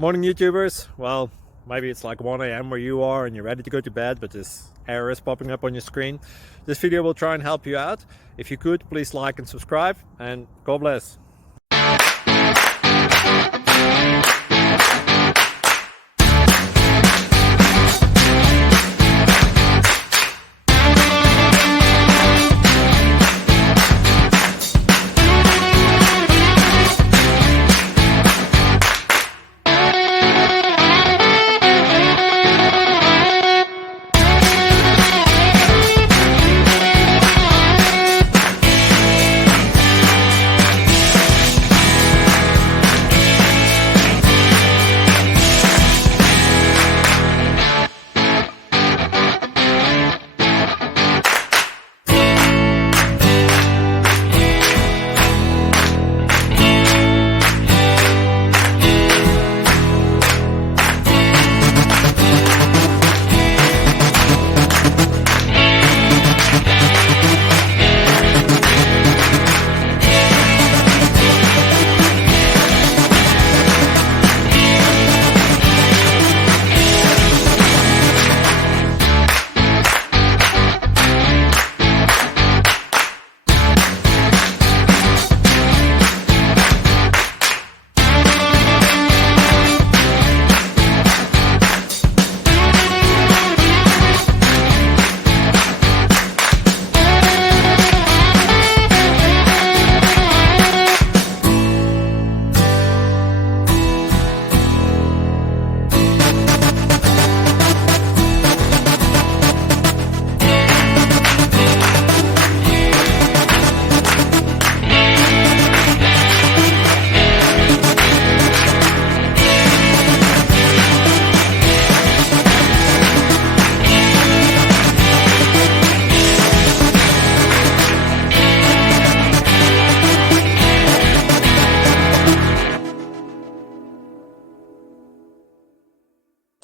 Morning YouTubers. Well, maybe it's like 1 a.m. where you are and you're ready to go to bed, but this error is popping up on your screen. This video will try and help you out. If you could, please like and subscribe, and God bless.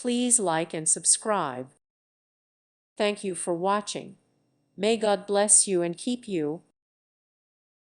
Please like and subscribe. Thank you for watching. May God bless you and keep you.